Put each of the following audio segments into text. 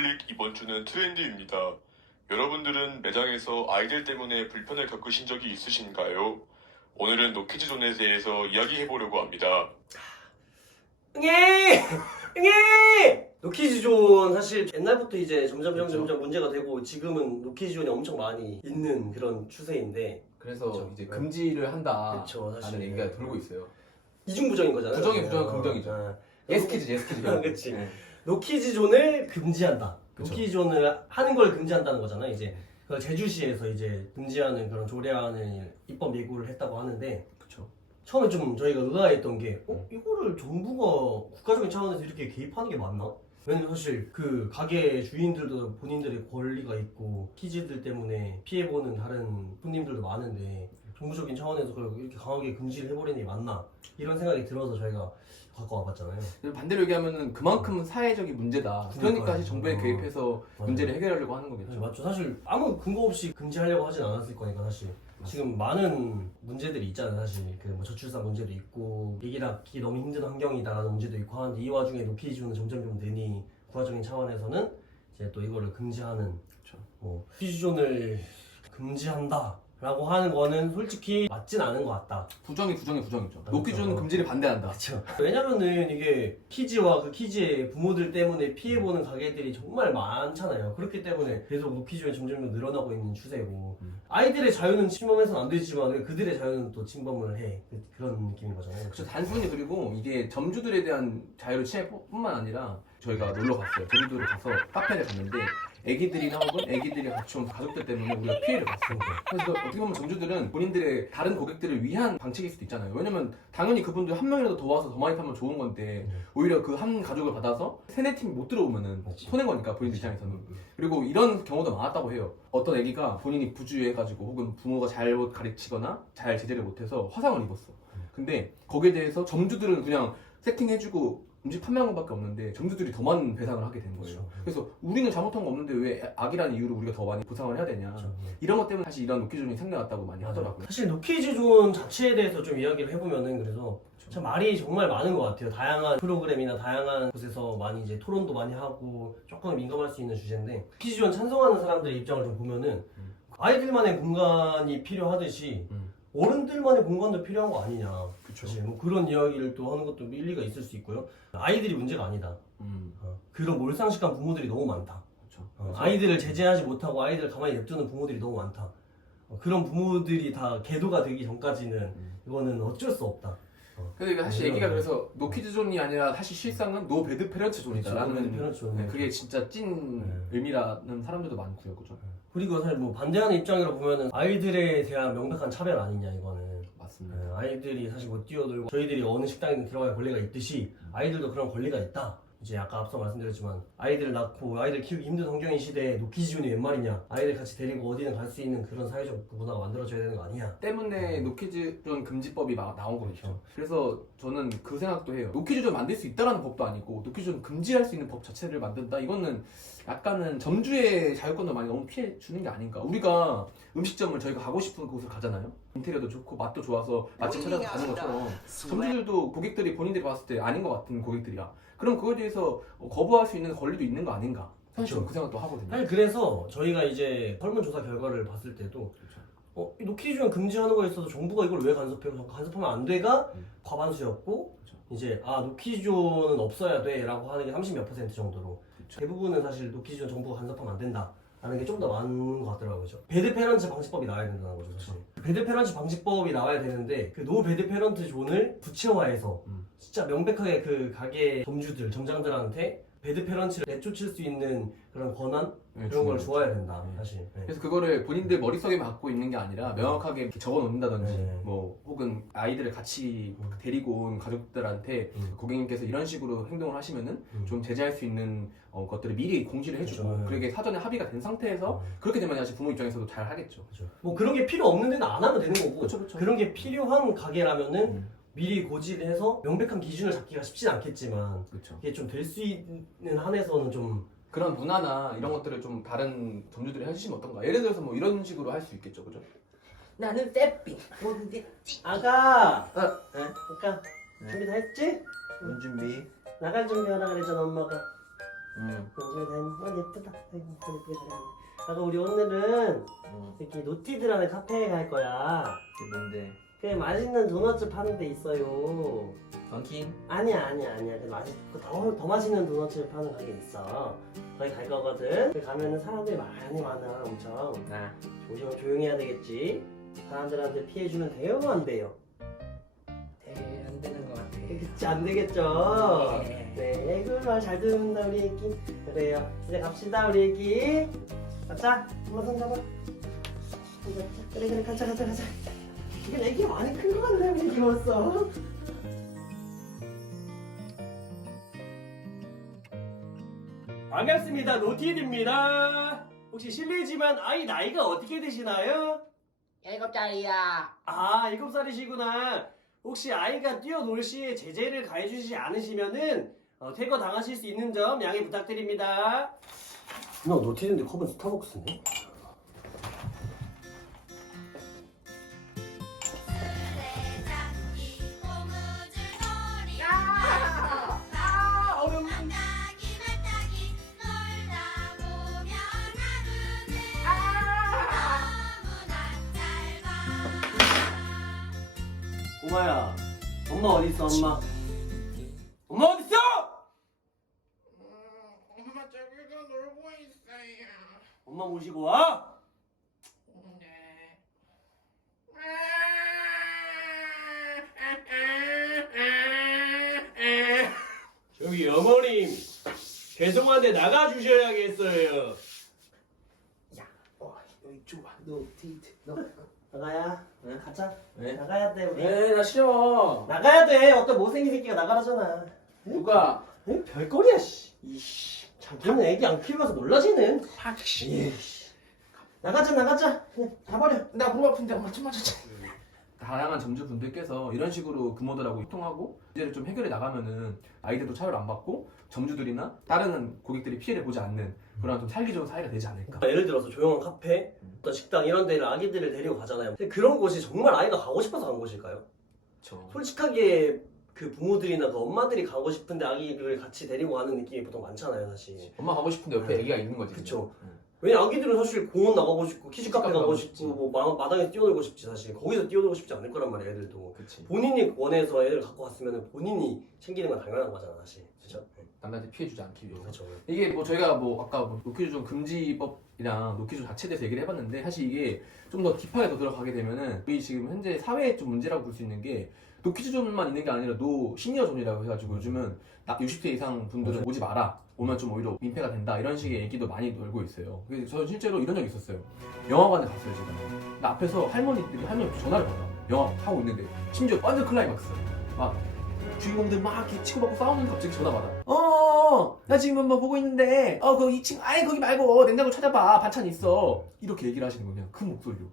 노클릭 이번 주는 트렌드입니다. 여러분들은 매장에서 아이들 때문에 불편을 겪으신 적이 있으신가요? 오늘은 노키즈존에 대해서 이야기해보려고 합니다. 응애! 응애! 노키즈존 사실 옛날부터 이제 점점 문제가 되고 지금은 노키즈존이 엄청 많이 있는 그런 추세인데 그래서 그쵸. 이제 금지를 한다 그쵸, 사실. 라는 얘기가 돌고 있어요. 이중부정인 거잖아요. 부정이 긍정이죠. 예스키즈 그치. 네. 노키즈존을 금지한다. 그쵸. 노키즈존을 하는 걸 금지한다는 거잖아. 이제 그 제주시에서 이제 금지하는 그런 조례안을 입법 예고를 했다고 하는데 그쵸. 처음에 좀 저희가 의아했던 게 이거를 정부가 국가적인 차원에서 이렇게 개입하는 게 맞나? 왜냐면 사실 그 가게 주인들도 본인들의 권리가 있고 키즈들 때문에 피해보는 다른 손님들도 많은데 정부적인 차원에서 그걸 이렇게 강하게 금지를 해버리는 게 맞나? 이런 생각이 들어서 저희가 갖고 와봤잖아요. 반대로 얘기하면 그만큼 사회적인 문제다. 그러니까 사실 정부에 개입해서 문제를 해결하려고 하는 거겠죠. 맞죠. 사실 아무 근거 없이 금지하려고 하진 않았을 거니까 사실. 지금 많은 문제들이 있잖아요. 사실 그 뭐 저출산 문제도 있고 아기 낳기 너무 힘든 환경이다라는 문제도 있고 하는데 이 와중에 노키즈존은 점점 좀 느니 국가적인 차원에서는 이제 또 이거를 금지하는 그쵸. 뭐 노키즈존을 금지한다라고 하는 거는 솔직히 맞진 않은 것 같다. 부정이죠. 그렇죠. 노키즈는 금지를 반대한다. 그렇죠. 왜냐면은 이게 키즈와 그 키즈의 부모들 때문에 피해보는 가게들이 정말 많잖아요. 그렇기 때문에 계속 노키즈존이 점점 늘어나고 있는 추세고 아이들의 자유는 침범해서는 안 되지만 왜 그들의 자유는 또 침범을 해. 그런 느낌인 거잖아요. 그렇죠. 단순히 그리고 이게 점주들에 대한 자유를 침해뿐만 아니라 저희가 놀러 갔어요. 제주도를 가서 카페를 갔는데 애기들이나 혹은 애기들이 같이 온 가족들 때문에 우리가 피해를 봤어요. 그래서 어떻게 보면 점주들은 본인들의 다른 고객들을 위한 방책일 수도 있잖아요. 왜냐면 당연히 그분들 한 명이라도 더 와서 더 많이 타면 좋은 건데 오히려 그 한 가족을 받아서 세네 팀이 못 들어오면은 손해인 거니까 본인들 입장에서는. 그리고 이런 경우도 많았다고 해요. 어떤 애기가 본인이 부주의해가지고 혹은 부모가 잘못 가르치거나 잘 제재를 못해서 화상을 입었어. 근데 거기에 대해서 점주들은 그냥 세팅해주고 음식 판매한 것밖에 없는데 점주들이 더 많은 배상을 하게 된 거예요. 그래서 우리는 잘못한 거 없는데 왜 악이라는 이유로 우리가 더 많이 보상을 해야 되냐. 이런 것 때문에 사실 이런 노키존이 생겨났다고 많이 하더라고요. 사실 노키즈존 자체에 대해서 좀 이야기를 해보면은 그래서 참 말이 정말 많은 것 같아요. 다양한 프로그램이나 다양한 곳에서 많이 이제 토론도 많이 하고 조금 민감할 수 있는 주제인데 노키즈존 찬성하는 사람들의 입장을 좀 보면은 아이들만의 공간이 필요하듯이 어른들만의 공간도 필요한 거 아니냐. 그쵸. 사실 뭐 그런 이야기를 또 하는 것도 일리가 있을 수 있고요. 아이들이 문제가 아니다. 그런 몰상식한 부모들이 너무 많다. 그렇죠. 아이들을 제재하지 못하고 아이들을 가만히 냅두는 부모들이 너무 많다. 그런 부모들이 다 계도가 되기 전까지는 이거는 어쩔 수 없다. 근데 사실 얘기가 그래서 노키즈존이 아니라 사실 실상은 노 배드 페런츠 존이다라는 그렇죠. 그게 진짜 찐 의미라는 사람들도 많고요, 그죠? 그리고 사실 뭐 반대하는 입장으로 보면은 아이들에 대한 명백한 차별 아니냐 이거는. 맞습니다. 아이들이 사실 못 뛰어들고 저희들이 어느 식당에 들어갈 권리가 있듯이 아이들도 그런 권리가 있다. 이제 아까 앞서 말씀드렸지만 아이들을 낳고 아이들 키우기 힘든 환경인 시대에 노키즈존이 웬 말이냐. 아이들 같이 데리고 어디든 갈 수 있는 그런 사회적 문화가 만들어져야 되는 거 아니냐. 때문에 노키즈존 금지법이 막 나온 거겠죠. 그래서 저는 그 생각도 해요. 노키즈존 만들 수 있다라는 법도 아니고 노키즈존 금지할 수 있는 법 자체를 만든다. 이거는 약간은 점주의 자유권을 많이 너무 피해 주는 게 아닌가. 우리가 음식점을 저희가 가고 싶은 곳을 가잖아요. 인테리어도 좋고 맛도 좋아서 맛집 찾아서 가는 것처럼 점주들도 고객들이 본인들이 봤을 때 아닌 것 같은 고객들이야. 그럼 그거에 대해서 거부할 수 있는 권리도 있는 거 아닌가? 사실 그쵸. 그 생각도 하거든요. 아니 그래서 저희가 이제 설문조사 결과를 봤을 때도 이 노키즈존 금지하는 거에 있어서 정부가 이걸 왜 간섭해요? 간섭하면 안 돼가 과반수였고 이제 노키즈존은 없어야 돼 라고 하는 게 30몇 % 정도로 대부분은 사실 노키즈존 정부가 간섭하면 안 된다 라는 게 좀 더 많은 것 같더라고요. 배드 페런트 방지법이 나와야 된다는 거죠 사실. 배드 페런트 방지법이 나와야 되는데 그 노 배드 페런트 존을 구체화해서 진짜 명백하게 그 가게 점주들, 점장들한테 배드 페런트를 내쫓을 수 있는 그런 권한 이런 걸 줘야 된다 사실. 그래서 그거를 본인들 머릿속에 갖고 있는 게 아니라 명확하게 이렇게 적어 놓는다든지 네. 뭐 혹은 아이들을 같이 데리고 온 가족들한테 고객님께서 이런 식으로 행동을 하시면은 좀 제재할 수 있는 것들을 미리 공지를 해주고 그렇죠. 그게 사전에 합의가 된 상태에서 그렇게 되면 사실 부모 입장에서도 잘 하겠죠. 뭐 그런 게 필요 없는 데는 안 하면 되는 거고 그쵸. 그런 게 필요한 가게라면은 미리 고지를 해서 명백한 기준을 잡기가 쉽진 않겠지만 그렇죠. 이게 좀 될 수 있는 한에서는 좀 그런 문화나 이런 것들을 좀 다른 점주들이 해주시면 어떤가? 예를 들어서 뭐 이런 식으로 할 수 있겠죠, 그죠? 나는 떼삥 뭔데 아가! 아까 준비 다 했지? 뭔 준비? 나갈 준비하라 그랬잖아 엄마가. 예쁘다. 예쁘게 잘했네. 아까 우리 오늘은 이렇게 노티드라는 카페에 갈 거야. 이게 뭔데? 그 맛있는 도넛 파는 데 있어요. 던킨? 아니야. 더 맛있는 도넛을 파는 가게 있어. 거기 갈 거거든. 거기 가면은 사람들이 많이 많아, 엄청. 나. 조용히 해야 되겠지. 사람들한테 피해주면 돼요, 안 돼요? 되게 안 되는 것 같아. 그치, 안 되겠죠. 네. 네, 그 말 잘 듣는다 우리 애기. 그래요. 이제 갑시다 우리 애기. 가자. 엄마 손 잡아. 그래 가자. 이게 애기 많이 큰 거 같네 우리 애기 벌써. 반갑습니다. 노티드입니다. 혹시 실례지만 아이 나이가 어떻게 되시나요? 7살이야. 아, 7살이시구나. 혹시 아이가 뛰어놀 시에 제재를 가해주시지 않으시면은 퇴거 당하실 수 있는 점 양해 부탁드립니다. 너 노티드인데 컵은 스타벅스네? 얼음. 엄마야, 엄마 어디 있어, 엄마? 엄마 어디 있어? 엄마 저기서 놀고 있어요. 엄마 모시고 와. 네. 저기 어머님, 죄송한데 나가 주셔야겠어요. 여기 좋아. 노티드. 나가야. 네? 가자. 네? 나가야 돼 우리. 나 싫어. 나가야 돼. 어떤 못생긴 새끼가 나가라잖아. 누가? 응? 별거리야 씨. 이씨. 자기는 애기 안 키워서 놀라지는. 확실. 예. 나가자. 그냥 가버려. 나 무릎 아픈데 엄마 좀 맞았지. 다양한 점주분들께서 이런 식으로 부모들하고 소통하고 문제를 좀 해결해 나가면은 아이들도 차별 안 받고 점주들이나 다른 고객들이 피해를 보지 않는 그런 좀 살기 좋은 사회가 되지 않을까. 예를 들어서 조용한 카페, 어떤 식당 이런 데를 아기들을 데리고 가잖아요. 근데 그런 곳이 정말 아이가 가고 싶어서 간 곳일까요? 그렇죠. 솔직하게 그 부모들이나 그 엄마들이 가고 싶은데 아기를 같이 데리고 가는 느낌이 보통 많잖아요, 사실. 엄마 가고 싶은데 옆에 애기가 있는 거지. 그쵸. 응. 왜냐 아기들은 사실 공원 나가고 싶고 키즈카페 키즈카페 가고 가고 싶고 싶지. 뭐 마당에서 뛰어놀고 싶지 사실. 거기서 뛰어놀고 싶지 않을 거란 말이야 애들도. 그치. 본인이 원해서 애들 갖고 갔으면 본인이 챙기는 건 당연한 거잖아 사실. 그쵸? 남한테 피해주지 않기 위해서. 그쵸. 이게 뭐 저희가 뭐 아까 뭐 노키즈존 금지법이랑 노키즈존 자체에 대해서 얘기를 해봤는데 사실 이게 좀 더 딥하게 더 들어가게 되면은 우리 지금 현재 사회의 좀 문제라고 볼 수 있는 게 노키즈존만 있는 게 아니라 노 시니어존이라고 해가지고 요즘은 60대 이상 분들은 오지 마라. 오면 좀 오히려 민폐가 된다 이런 식의 얘기도 많이 놀고 있어요. 그래서 저는 실제로 이런 적이 있었어요. 영화관에 갔어요 제가. 근데 앞에서 할머니 전화를 받아. 영화 하고 있는데 심지어 완전 클라이막스. 막 주인공들 막 이렇게 치고받고 싸우는데 갑자기 전화 받아. 나 지금 뭐 보고 있는데 그 2층 아예 거기 말고 냉장고 찾아봐 반찬 있어. 이렇게 얘기를 하시는 거예요. 큰 목소리로.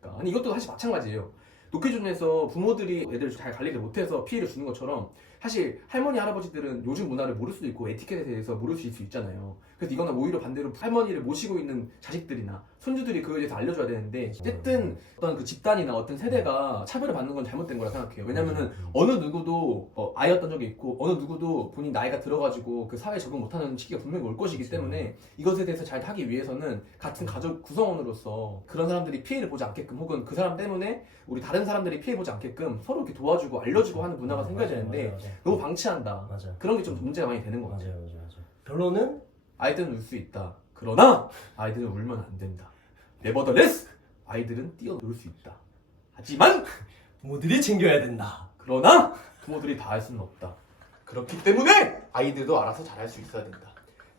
그러니까 아니 이것도 사실 마찬가지예요. 노키존에서 부모들이 애들을 잘 관리를 못해서 피해를 주는 것처럼 사실 할머니 할아버지들은 요즘 문화를 모를 수도 있고 에티켓에 대해서 모를 수 있잖아요. 그래서 이거는 오히려 반대로 할머니를 모시고 있는 자식들이나 손주들이 그거에 대해서 알려줘야 되는데 어쨌든 어떤 그 집단이나 어떤 세대가 차별을 받는 건 잘못된 거라 생각해요. 왜냐면은 어느 누구도 아이였던 적이 있고 어느 누구도 본인 나이가 들어가지고 그 사회에 적응 못하는 시기가 분명히 올 것이기 때문에 이것에 대해서 잘 하기 위해서는 같은 가족 구성원으로서 그런 사람들이 피해를 보지 않게끔 혹은 그 사람 때문에 우리 다른 사람들이 피해 보지 않게끔 서로 이렇게 도와주고 알려주고 하는 문화가 생겨야 되는데 너무 방치한다. 맞아. 그런 게 좀 문제가 많이 되는 것 같아요. 맞아. 결론은 아이들은 울 수 있다. 그러나 아이들은 울면 안 된다. Nevertheless 아이들은 뛰어놀 수 있다. 하지만 부모들이 챙겨야 된다. 그러나 부모들이 다 할 수는 없다. 그렇기 때문에 아이들도 알아서 잘할 수 있어야 된다.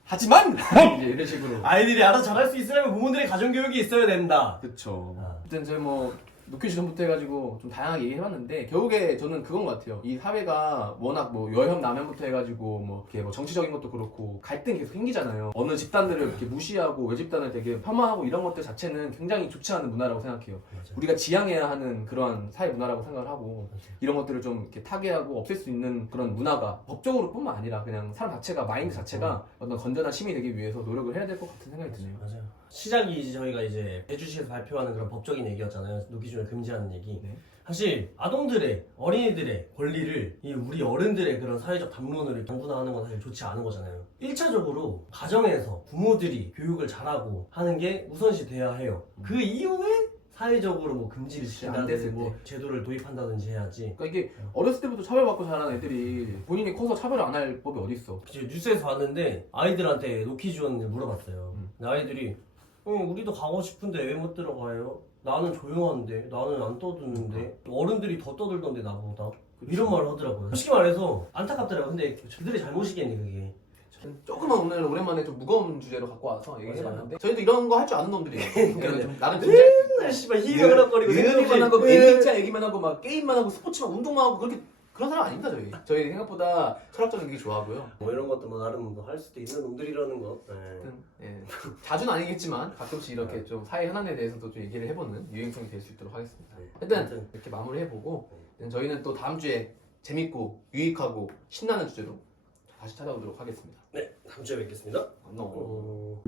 하지만 이제 이런 식으로 아이들이 알아서 잘할 수 있으려면 부모들의 가정교육이 있어야 된다. 그쵸. 아. 어쨌든 저희 뭐 노키즈 전부터 해가지고 좀 다양하게 얘기해봤는데 결국에 저는 그건 것 같아요. 이 사회가 워낙 뭐 여혐 남혐부터 해가지고 뭐 이렇게 뭐 정치적인 것도 그렇고 갈등이 계속 생기잖아요. 어느 집단들을 이렇게 무시하고 외 집단을 되게 폄하하고 이런 것들 자체는 굉장히 좋지 않은 문화라고 생각해요. 우리가 지향해야 하는 그러한 사회 문화라고 생각을 하고 이런 것들을 좀 이렇게 타개하고 없앨 수 있는 그런 문화가 법적으로뿐만 아니라 그냥 사람 자체가 마인드 자체가 어떤 건전한 시민이 되기 위해서 노력을 해야 될 것 같은 생각이 드네요. 맞아요. 시작이 저희가 이제 제주시에서 발표하는 그런 법적인 얘기였잖아요. 노키존을 금지하는 얘기. 네. 사실 아동들의 어린이들의 권리를 이 우리 어른들의 그런 사회적 담론을 강분하는 건 사실 좋지 않은 거잖아요. 1차적으로 가정에서 부모들이 교육을 잘하고 하는 게 우선시 돼야 해요. 그 이후에 사회적으로 뭐 금지를 안 됐을 시킨다든지 뭐 제도를 도입한다든지 해야지. 그러니까 이게 어렸을 때부터 차별받고 자란 애들이 본인이 커서 차별을 안 할 법이 어딨어. 지금 뉴스에서 봤는데 아이들한테 노키즈원을 물어봤어요. 근데 아이들이 우리도 가고 싶은데 왜 못 들어가요? 나는 조용한데, 나는 안 떠드는데, 어른들이 더 떠들던데 나보다. 이런 말을 하더라고요. 솔직히 말해서 안타깝더라고요. 근데 그들의 잘못이겠네 그게. 조금만 오늘 오랜만에 좀 무거운 주제로 갖고 와서 얘기해봤는데 맞아요. 저희도 이런 거 할 줄 아는 놈들이에요. 그러니까 좀 나름 맨날 씨발 희희가락거리고 얘기만 하고 진짜 얘기만 하고 막 게임만 하고 스포츠만 운동만 하고 그렇게 그런 사람 아닙니다 저희. 저희 생각보다 철학적인 게 좋아하고요. 뭐 이런 것도 뭐 나름 뭐할 수도 있는 놈들이라는 거. 네. 하여튼, 예. 자주는 아니겠지만 가끔씩 이렇게 좀 사회 현안에 대해서도 좀 얘기를 해보는 유행성이 될 수 있도록 하겠습니다. 하여튼 이렇게 마무리해보고 저희는 또 다음 주에 재밌고 유익하고 신나는 주제로 다시 찾아오도록 하겠습니다. 네, 다음 주에 뵙겠습니다. 너. 어...